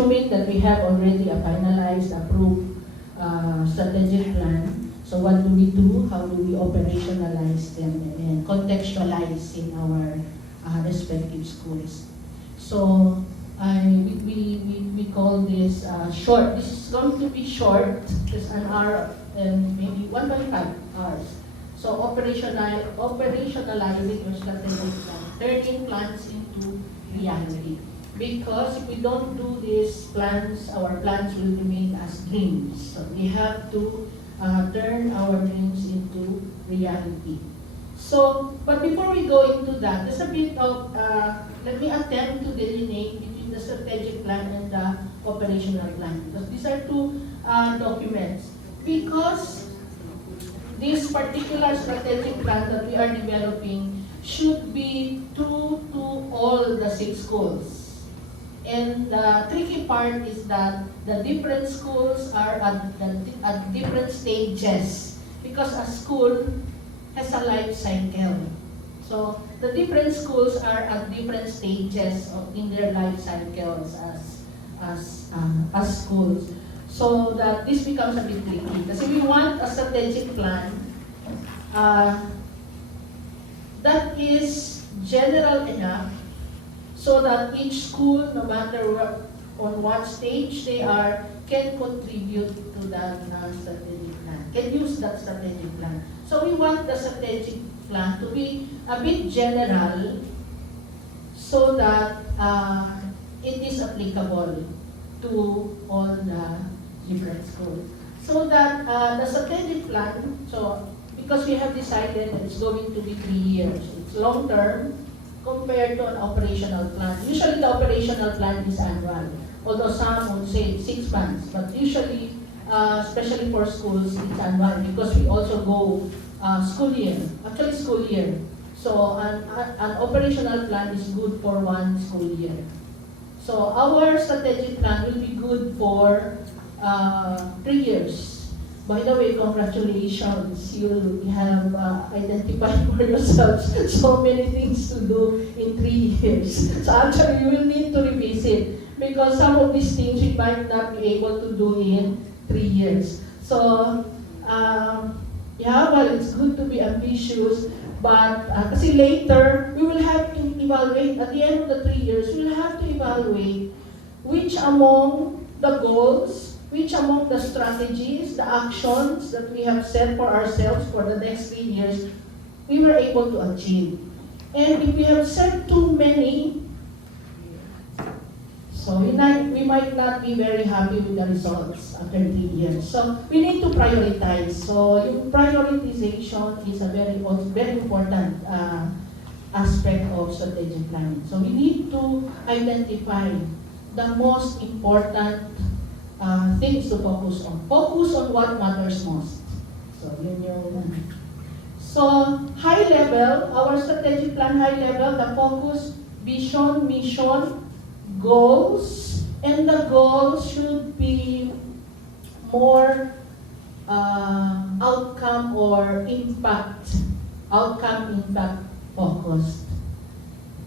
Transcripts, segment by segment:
assuming that we have already a finalized, approved strategic plan, so what do we do? How do we operationalize them and contextualize in our respective schools? So we call this short. This is going to be short, just an hour and maybe 1.5 hours. So operationalizing your strategic plan, turning plans into reality. Because if we don't do these plans, our plans will remain as dreams. So we have to turn our dreams into reality. So, but before we go into that, there's a bit of, let me attempt to delineate between the strategic plan and the operational plan. Because these are two documents. Because this particular strategic plan that we are developing should be true to all the 6 schools. And the tricky part is that the different schools are at different stages because a school has a life cycle. So the different schools are at different stages in their life cycles as schools. So that this becomes a bit tricky. Kasi we want a strategic plan that is general enough so that each school, no matter on what stage they are, can contribute to that strategic plan, can use that strategic plan. So we want the strategic plan to be a bit general so that it is applicable to all the different schools. So that the strategic plan, so because we have decided that it's going to be 3 years, it's long term compared to an operational plan. Usually the operational plan is annual, although some would say 6 months, but usually, especially for schools, it's annual because we also go school year. So an operational plan is good for 1 school year. So our strategic plan will be good for 3 years. By the way, congratulations, you have identified for yourselves so many things to do in 3 years. So actually, you will need to revisit because some of these things we might not be able to do in 3 years. So, yeah, well, it's good to be ambitious, but kasi later, we will have to evaluate, at the end of the 3 years, we will have to evaluate which among the goals, which among the strategies, the actions that we have set for ourselves for the next 3 years, we were able to achieve. And if we have set too many, so we might not be very happy with the results after 3 years. So we need to prioritize. So yung prioritization is a very important aspect of strategic planning. So we need to identify the most important things to focus on. Focus on what matters most. So, yun yung So, high level, our strategic plan high level, the focus, vision, mission, goals, and the goals should be more outcome impact focused.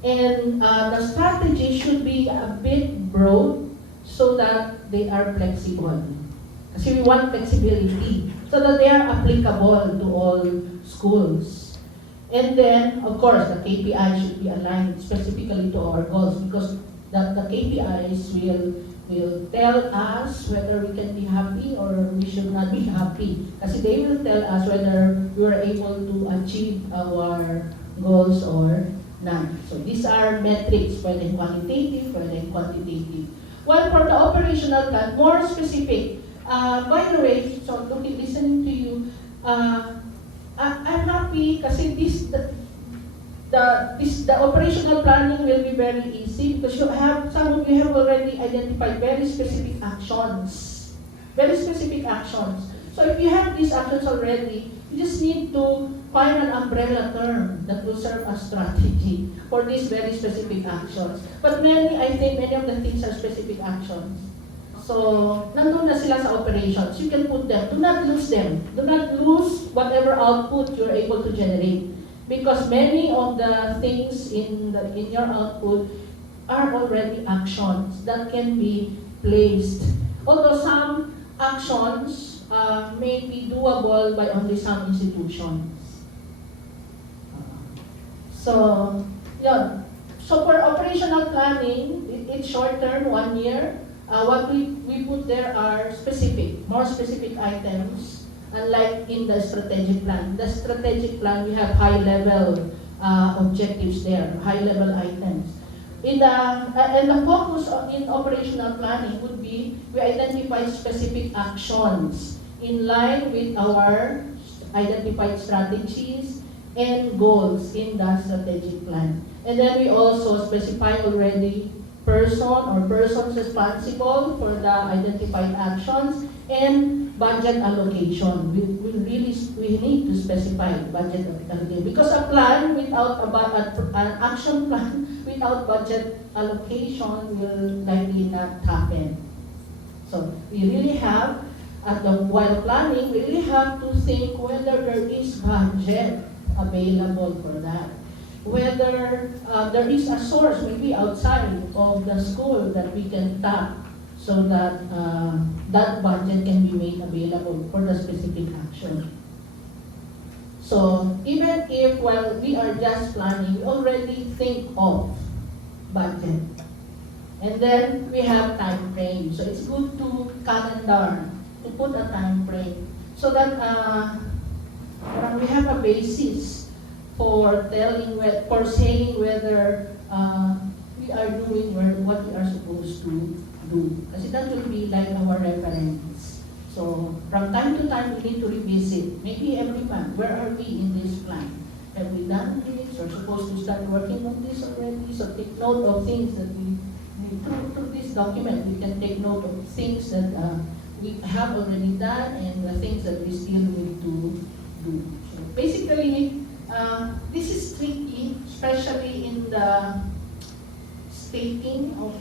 And the strategy should be a bit broad so that they are flexible. Kasi we want flexibility so that they are applicable to all schools. And then, of course, the KPI should be aligned specifically to our goals because the KPIs will tell us whether we can be happy or we should not be happy. Kasi they will tell us whether we are able to achieve our goals or not. So these are metrics, pwede qualitative, pwede quantitative. While for the operational plan, more specific. By the way, so listening to you, I'm happy kasi the operational planning will be very easy because some of you have already identified very specific actions. So if you have these actions already, you just need to find an umbrella term that will serve as strategy for these very specific actions. But I think many of the things are specific actions. So, nandun na sila sa operations. You can put them. Do not lose them. Do not lose whatever output you're able to generate. Because many of the things in your output are already actions that can be placed. Although some actions may be doable by only some institutions. So, yeah. So for operational planning, it's short term, 1 year. What we put there are more specific items, unlike in the strategic plan. The strategic plan, we have high-level objectives there, high-level items. And the focus in operational planning would be we identify specific actions in line with our identified strategies and goals in the strategic plan. And then we also specify already persons responsible for the identified actions and budget allocation. We need to specify budget allocation because a plan without an action plan without budget allocation will likely not happen. So we really have, while planning, we really have to think whether there is budget available for that. Whether there is a source maybe outside of the school that we can tap so that that budget can be made available for the specific action. So even if while we are just planning, we already think of budget. And then we have time frame. So it's good to calendar, to put a time frame so that we have a basis for saying whether we are doing what we are supposed to do. Kasi that will be like our reference. So from time to time, we need to revisit. Maybe every month, where are we in this plan? Have we done this? Or supposed to start working on this already? So take note of things that through this document, we can take note of things that we have already done and the things that we still need to do. So basically, this is tricky, especially in the stating of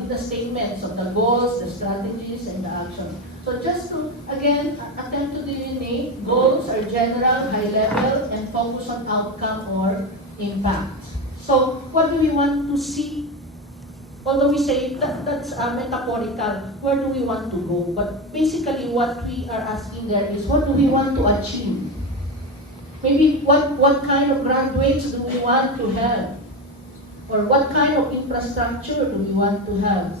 in the statements of the goals, the strategies, and the action. So just to, again, attempt to delineate, goals are general, high level, and focus on outcome or impact. So what do we want to see? Although we say that's metaphorical, where do we want to go? But basically what we are asking there is, what do we want to achieve? Maybe what kind of graduates do we want to have? Or what kind of infrastructure do we want to have?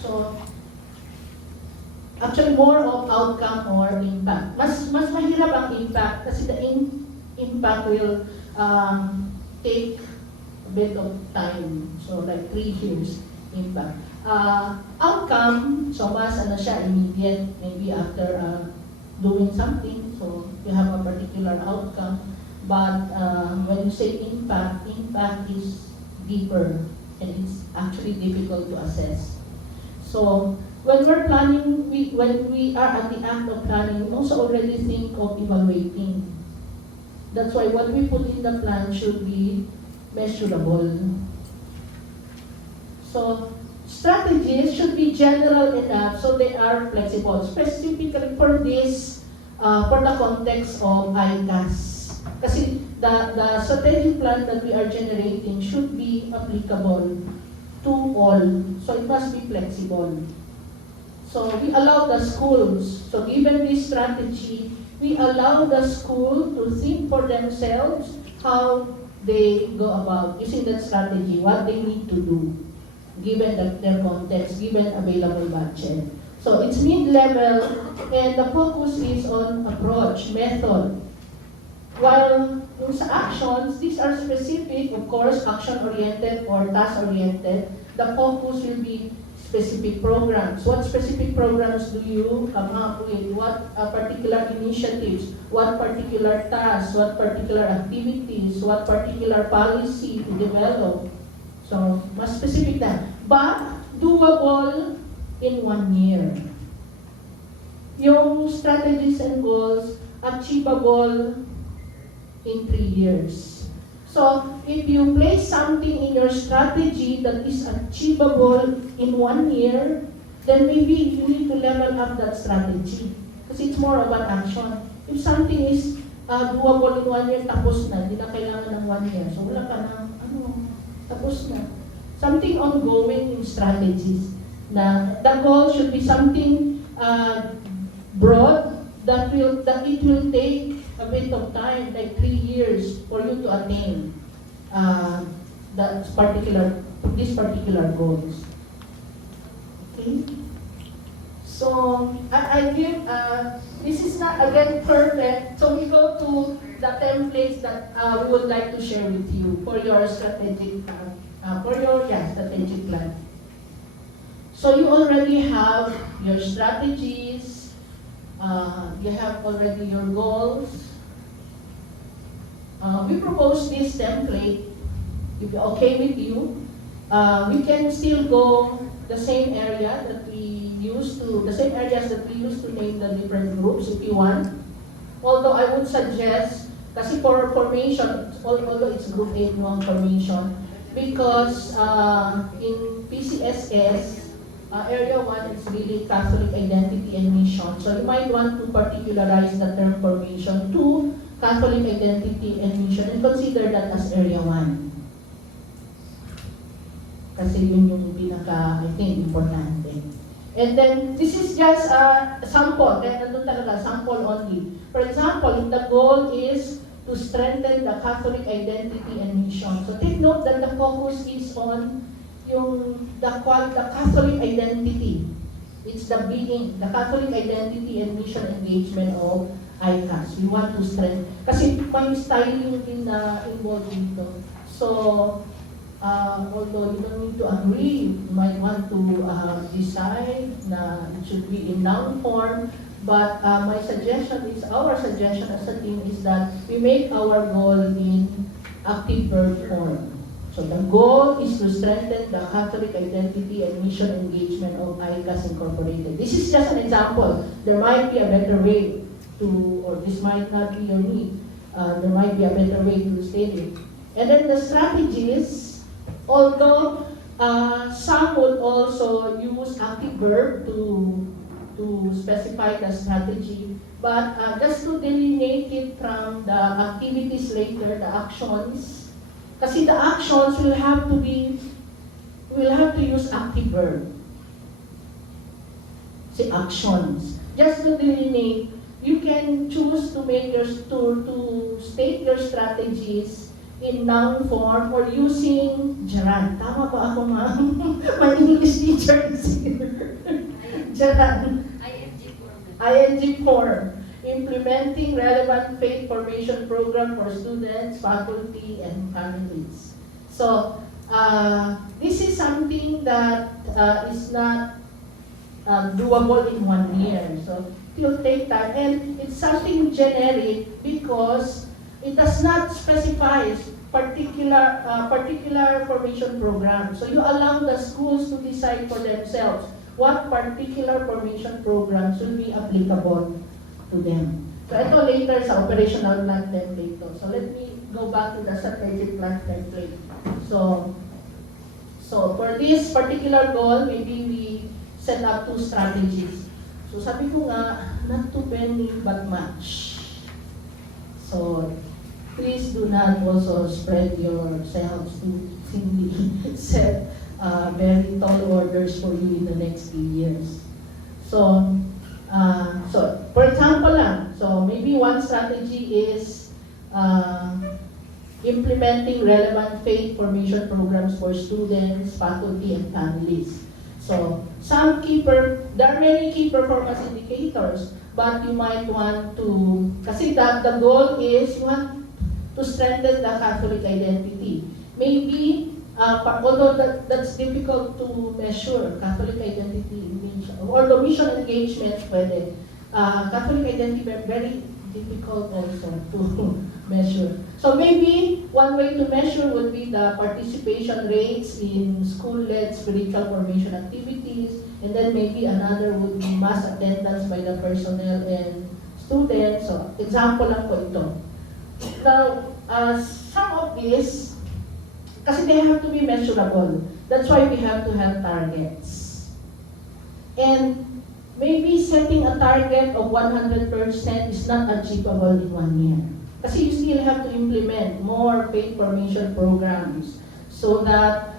So, actually more of outcome or impact. Mas mahirap ang impact kasi the impact will take a bit of time. So like 3 years impact. Outcome, so mas siya, immediate, maybe after doing something, so you have a particular outcome. But when you say impact is deeper and it's actually difficult to assess. So when we're planning, when we are at the act of planning, we also already think of evaluating. That's why what we put in the plan should be measurable. So strategies should be general enough so they are flexible, specifically for this, for the context of ICAS. Kasi the strategic plan that we are generating should be applicable to all. So it must be flexible. So we allow the schools, so given this strategy, we allow the school to think for themselves how they go about using that strategy, what they need to do, given their context, given available budget. So it's mid-level, and the focus is on approach, method. While sa actions, these are specific, of course, action-oriented or task-oriented. The focus will be specific programs. What specific programs do you come up with? What particular initiatives? What particular tasks? What particular activities? What particular policy to develop? So, mas specific that. But, doable in 1 year. Yung strategies and goals, achievable in 3 years. So, if you place something in your strategy that is achievable in 1 year, then maybe you need to level up that strategy. Because it's more of an action. If something is doable in 1 year, tapos na. Hindi na kailangan ng 1 year. So, wala ka na, tapos na. Something ongoing in strategies. Na the goal should be something broad that it will take a bit of time, like 3 years, for you to attain these particular goals. Okay. So I give this is not again perfect. So we go to the templates that we would like to share with you for your strategic strategic plan. So you already have your strategies. You have already your goals. We propose this template. If it's okay with you, we can still go the same area that we used to, the same areas that we used to name the different groups if you want. Although I would suggest, kasi for formation, although it's group 8 no formation, because in PCSS, area 1 is really Catholic identity and mission. So you might want to particularize the term formation to Catholic identity and mission and consider that as area 1. Kasi yun yung pinaka, I think, importante. And then, this is just a sample. Kaya nandun talaga, sample only. For example, if the goal is to strengthen the Catholic identity and mission. So take note that the focus is on the Catholic identity. It's the being, the Catholic identity and mission engagement of ICAS. We want to strengthen. Kasi may styling din na involved dito. So, although you don't need to agree, you might want to decide na it should be in noun form, but our suggestion as a team is that we make our goal in active verb form. So the goal is to strengthen the Catholic identity and mission engagement of ICAS Incorporated. This is just an example. There might be a better way to, or this might not be your need. There might be a better way to state it. And then the strategies, although some would also use active verb to specify the strategy, but just to delineate it from the activities later, the actions, kasi the actions will have to use active verb. Say actions. Just to delineate, you can choose to make to state your strategies in noun form or using gerund. Tama ba ako, ma'am? My English teacher is here. Gerund. ING form. Implementing relevant faith formation program for students, faculty, and families. So, this is something that is not doable in 1 year. So, it will take time. And it's something generic because it does not specify particular formation program. So you allow the schools to decide for themselves what particular formation programs will be applicable to them. So ito later sa operational plan template to. So let me go back to the strategic plan template. So for this particular goal, maybe we set up 2 strategies. So sabi ko nga, not too many but much. So please do not also spread yourselves to set very tall orders for you in the next few years. So for example lang, so maybe one strategy is implementing relevant faith formation programs for students, faculty, and families. So there are many key performance indicators, but you might want to, kasi the goal is you want to strengthen the Catholic identity. Maybe, although that's difficult to measure, Catholic identity, although mission engagement, pwede. Catholic identity, very difficult also to measure. So maybe one way to measure would be the participation rates in school-led spiritual formation activities, and then maybe another would be mass attendance by the personnel and students. So example lang po ito. Now, some of these, kasi they have to be measurable. That's why we have to have targets. And maybe setting a target of 100% is not achievable in 1 year. Kasi you still have to implement more faith formation programs so that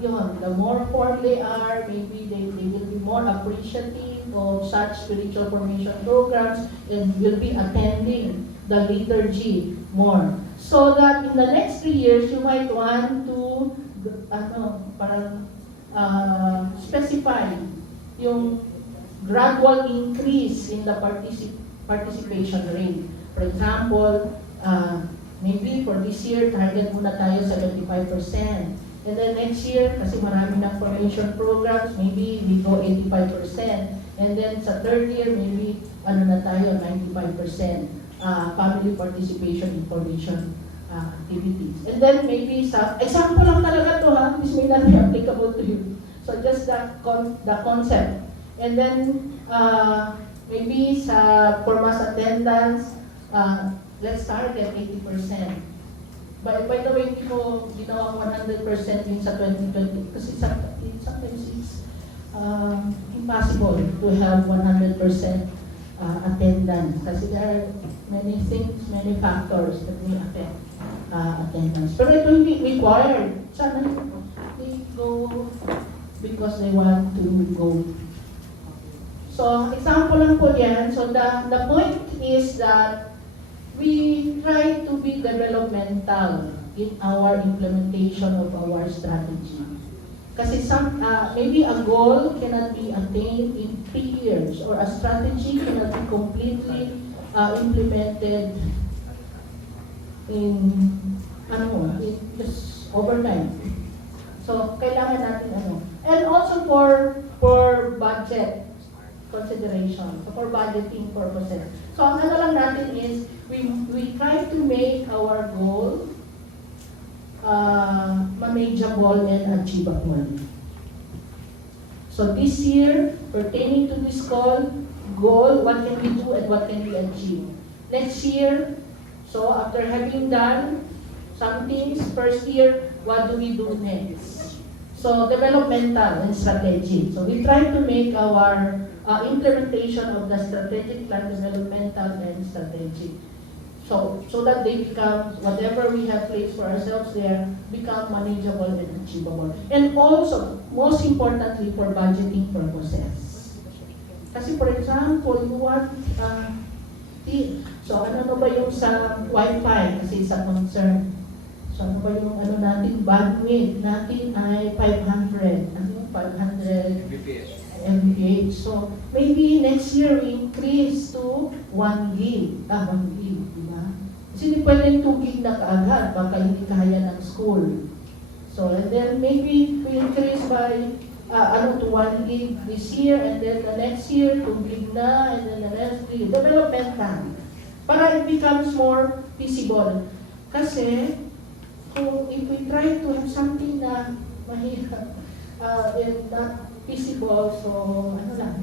yun, the more formed they are, maybe they will be more appreciative of such spiritual formation programs and will be attending the liturgy more. So that in the next 3 years, you might want to, parang specify yung gradual increase in the participation rate. For example, maybe for this year, target muna tayo 75%. And then next year, kasi marami ng formation programs, maybe we go 85%. And then sa third year, maybe na tayo, 95% family participation in formation activities. And then maybe sa, example lang talaga to ha, this may not be applicable to you. So just the concept. And then maybe sa for mass attendance, let's target 80%. By the way, hindi ko ginawa 100% yung sa 2020 kasi sometimes it's impossible to have 100% attendance kasi there are many things, many factors that may affect attendance. Pero ito hindi required. Sana they go because they want to go. So, example lang po yan. So, the point is that we try to be developmental in our implementation of our strategy. Kasi maybe a goal cannot be attained in 3 years or a strategy cannot be completely implemented in just overnight. So, kailangan natin And also for budget consideration, so for budgeting purposes. So, ang lang natin is, we try to make our goal manageable and achievable. So this year, pertaining to this goal, what can we do and what can we achieve? Next year, so after having done some things, first year, what do we do next? So developmental and strategic. So we try to make our implementation of the strategic plan developmental and strategic. So that they become, whatever we have placed for ourselves there, become manageable and achievable. And also, most importantly, for budgeting purposes. Kasi for example, you want, so ano ba yung sa Wi-Fi, kasi sa concern. So ano ba yung natin, bandwidth natin ay 500. Ano yung 500? Mbps. So maybe next year we increase to 1 gig. 1 gig, di ba? Kasi hindi pwedeng 2 gig na kaagad, baka hindi kaya ng school. So and then maybe we increase by to 1 gig this year, and then the next year 2 gig na, and then the next gig. Development na. Para it becomes more feasible. Kasi kung if we try to have something na mahirap and not feasible, so that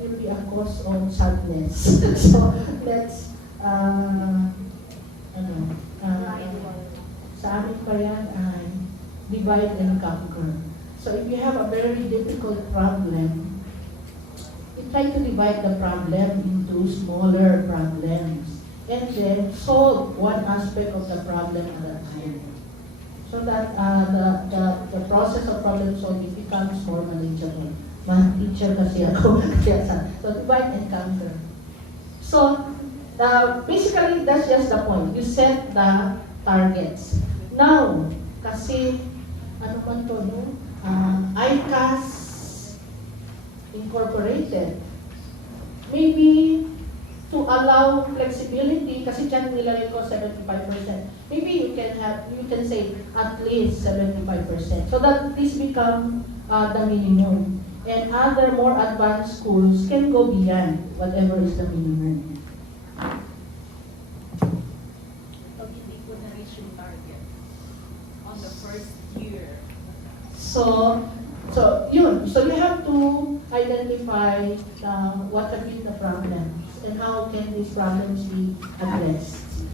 will be a cause of sadness. So let's sa amin pa yan ay divide and conquer. So if you have a very difficult problem, you try to divide the problem into smaller problems and then solve one aspect of the problem at a time. So that the process of problem solving becomes more manageable. Teacher kasi ako. So divide and conquer. So basically that's just the point. You set the targets. Now, kasi ano man to, no? ICAS Incorporated. Maybe to allow flexibility, kasi dyan nilagay ko 75%. Maybe you can say at least 75%. So that this become the minimum. And other more advanced schools can go beyond whatever is the minimum. Pag hindi po na-reach yung target on the first year. So yun. So you have to identify what have been the problems and how can these problems be addressed.